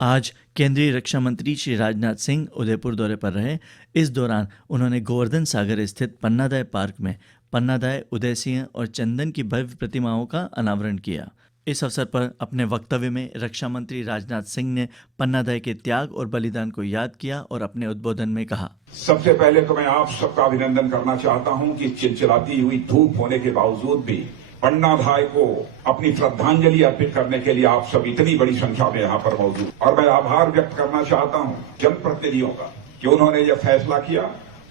आज केंद्रीय रक्षा मंत्री श्री राजनाथ सिंह उदयपुर दौरे पर रहे। इस दौरान उन्होंने गोवर्धन सागर स्थित पन्नादाय पार्क में पन्नादाय, उदय सिंह और चंदन की भव्य प्रतिमाओं का अनावरण किया। इस अवसर पर अपने वक्तव्य में रक्षा मंत्री राजनाथ सिंह ने पन्नादाय के त्याग और बलिदान को याद किया और अपने उद्बोधन में कहा, सबसे पहले तो मैं आप सबका अभिनंदन करना चाहता हूं कि चिलचिलाती हुई धूप होने के बावजूद भी पन्नादाय को अपनी श्रद्धांजलि अर्पित करने के लिए आप सब इतनी बड़ी संख्या में यहाँ पर मौजूद। और मैं आभार व्यक्त करना चाहता हूँ जनप्रतिनिधियों का कि उन्होंने यह फैसला किया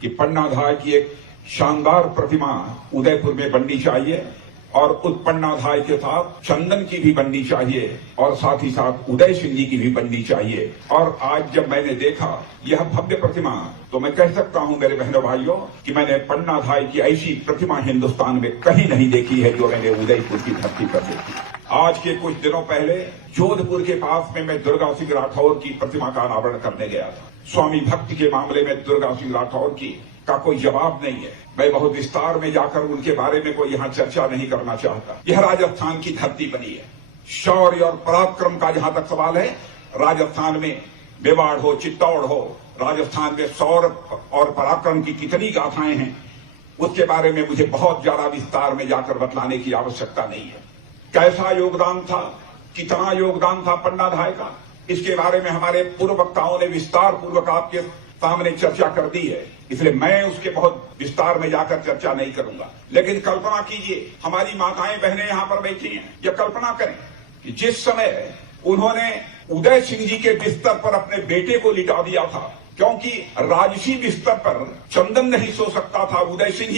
कि पन्नादाय की एक शानदार प्रतिमा उदयपुर में बननी चाहिए और उस पन्नादाय के साथ चंदन की भी बननी चाहिए और साथ ही साथ उदय सिंह जी की भी बननी चाहिए। और आज जब मैंने देखा यह भव्य प्रतिमा तो मैं कह सकता हूं मेरे बहनों भाइयों कि मैंने पन्नादाय की ऐसी प्रतिमा हिंदुस्तान में कहीं नहीं देखी है जो मैंने उदयपुर की धरती पर देखी। आज के कुछ दिनों पहले जोधपुर के पास में मैं दुर्गा सिंह राठौर की प्रतिमा का अनावरण करने गया था। स्वामी भक्ति के मामले में दुर्गा सिंह राठौर की का कोई जवाब नहीं है। मैं बहुत विस्तार में जाकर उनके बारे में कोई यहाँ चर्चा नहीं करना चाहता। यह राजस्थान की धरती बनी है। शौर्य और पराक्रम का जहां तक सवाल है, राजस्थान में मेवाड़ हो, चित्तौड़ हो, राजस्थान में शौर्य और पराक्रम की कितनी गाथाएं हैं, उसके बारे में मुझे बहुत ज्यादा विस्तार में जाकर बतलाने की आवश्यकता नहीं है। कैसा योगदान था, कितना योगदान था पन्नादाय का, इसके बारे में हमारे पूर्व वक्ताओं ने विस्तार पूर्वक आपके सामने चर्चा कर दी है, इसलिए मैं उसके बहुत विस्तार में जाकर चर्चा नहीं करूंगा। लेकिन कल्पना कीजिए, हमारी माताएं बहनें यहाँ पर बैठी हैं, या कल्पना करें कि जिस समय उन्होंने उदय सिंह जी के बिस्तर पर अपने बेटे को लिटा दिया था, क्योंकि राजसी बिस्तर पर चंदन नहीं सो सकता था, उदय सिंह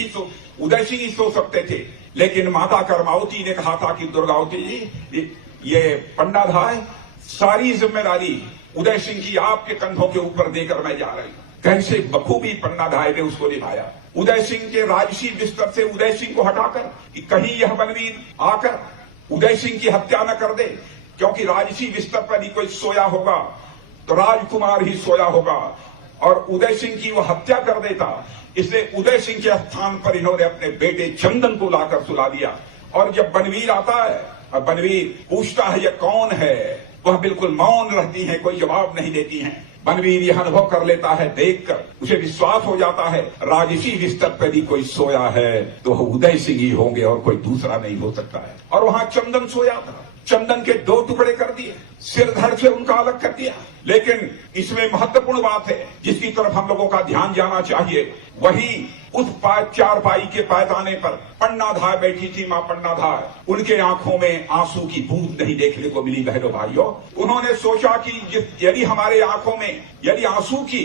ही सो सकते थे। लेकिन माता कर्मावती ने कहा था कि दुर्गावती जी, ये पन्नादाय सारी जिम्मेदारी उदय सिंह की आपके कंधों के ऊपर देकर मैं जा रही हूं। कैसे बखूबी पन्नादाय ने उसको निभाया। उदय सिंह के राजसी बिस्तर से उदय सिंह को हटाकर कि कहीं यह बनवीर आकर उदय सिंह की हत्या न कर दे, क्योंकि राजसी बिस्तर पर ही कोई सोया होगा तो राजकुमार ही सोया होगा और उदय सिंह की वो हत्या कर देता। इसलिए उदय सिंह के स्थान पर इन्होंने अपने बेटे चंदन को लाकर सुला दिया। और जब बनवीर आता है और बनवीर पूछता है यह कौन है, वह बिल्कुल मौन रहती है, कोई जवाब नहीं देती हैं। बनवीर यह अनुभव कर लेता है, देखकर उसे विश्वास हो जाता है राजसी बिस्तर पर ही कोई सोया है तो वह उदय सिंह ही होंगे और कोई दूसरा नहीं हो सकता है। और वहां चंदन सोया था। चंदन के 2 टुकड़े कर दिए, सिर धड़ से उनका अलग कर दिया। लेकिन इसमें महत्वपूर्ण बात है जिसकी तरफ हम लोगों का ध्यान जाना चाहिए, वही उस चारपाई के पायदाने पर पन्नादाय बैठी थी। मां पन्नादाय, उनके आंखों में आंसू की बूंद नहीं देखने को मिली। बहनों भाइयों, उन्होंने सोचा कि यदि हमारे आंखों में यदि आंसू की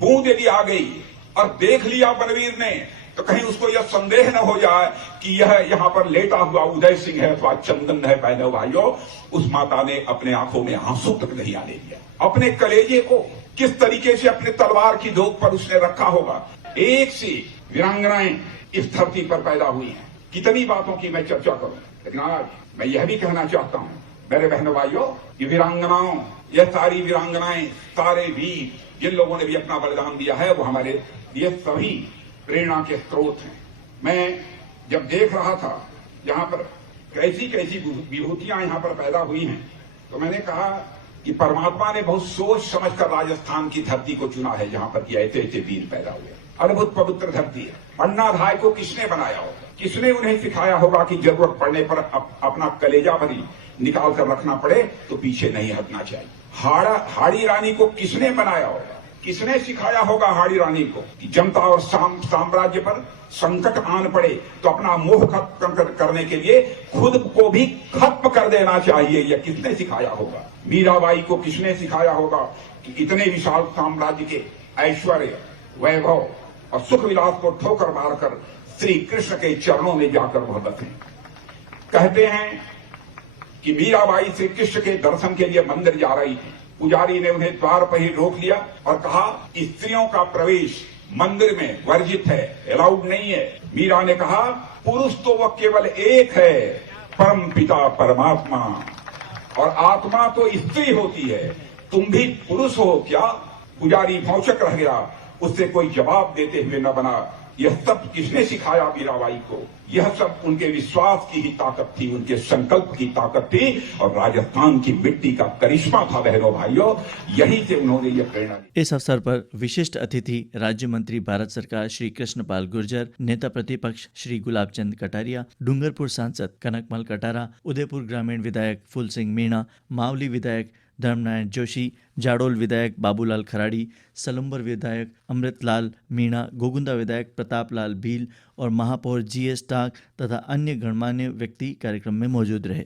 बूंद यदि आ गई और देख लिया बनवीर ने, तो कहीं उसको यह संदेह न हो जाए कि यह यहाँ पर लेटा हुआ उदय सिंह है अथवा चंदन है। बहनों भाइयों, उस माता ने अपने आंखों में आंसू तक नहीं आने दिया। अपने कलेजे को किस तरीके से अपने तलवार की नोक पर उसने रखा होगा। एक सी वीरांगनाएं इस धरती पर पैदा हुई हैं। कितनी बातों की मैं चर्चा करूं, लेकिन आज मैं यह भी कहना चाहता हूं मेरे बहनों भाइयों, ये वीरांगनाओं, यह सारी वीरांगनाएं, सारे वीर जिन लोगों ने भी अपना बलिदान दिया है, वो हमारे लिए सभी प्रेरणा के स्रोत हैं। मैं जब देख रहा था यहाँ पर कैसी कैसी विभूतियां यहाँ पर पैदा हुई हैं, तो मैंने कहा कि परमात्मा ने बहुत सोच समझकर राजस्थान की धरती को चुना है, जहाँ पर ऐसे ऐसे वीर पैदा हुए। अद्भुत पवित्र धरती है। पन्नादाय को किसने बनाया होगा, किसने उन्हें सिखाया होगा कि जरूरत पड़ने पर अपना कलेजा भरी निकाल कर रखना पड़े तो पीछे नहीं हटना चाहिए। हाड़ी रानी को किसने बनाया होगा, किसने सिखाया होगा हाड़ी रानी को कि जनता और साम्राज्य पर संकट आन पड़े तो अपना मोह खत्म करने के लिए खुद को भी खत्म कर देना चाहिए, यह किसने सिखाया होगा। मीराबाई को किसने सिखाया होगा कि इतने विशाल साम्राज्य के ऐश्वर्य, वैभव और सुख विलास को ठोकर मारकर श्री कृष्ण के चरणों में जाकर वह बसे। कहते हैं कि मीराबाई श्री कृष्ण के दर्शन के लिए मंदिर जा रही थी। पुजारी ने उन्हें द्वार पर ही रोक लिया और कहा स्त्रियों का प्रवेश मंदिर में वर्जित है, अलाउड नहीं है। मीरा ने कहा पुरुष तो वह केवल एक है, परम पिता परमात्मा, और आत्मा तो स्त्री होती है, तुम भी पुरुष हो क्या। पुजारी भौचक रह गया, उससे कोई जवाब देते हुए न बना। यह सब किसने सिखाया मीराबाई को? यह सब उनके विश्वास की ही ताकत थी, उनके संकल्प की ताकत थी और राजस्थान की मिट्टी का करिश्मा था बहनों भाइयों। यही से उन्होंने ये प्रेरणा ली। इस अवसर पर विशिष्ट अतिथि राज्य मंत्री भारत सरकार श्री कृष्णपाल गुर्जर, नेता प्रतिपक्ष श्री गुलाब चंद कटारिया, डूंगरपुर सांसद कनकमल कटारा, उदयपुर ग्रामीण विधायक फूल सिंह मीणा, मावली विधायक धर्मनारायण जोशी, जाडोल विधायक बाबूलाल खराड़ी, सलुम्बर विधायक अमृतलाल मीणा, गोगुंदा विधायक प्रतापलाल भील और महापौर GS टाक तथा अन्य गणमान्य व्यक्ति कार्यक्रम में मौजूद रहे।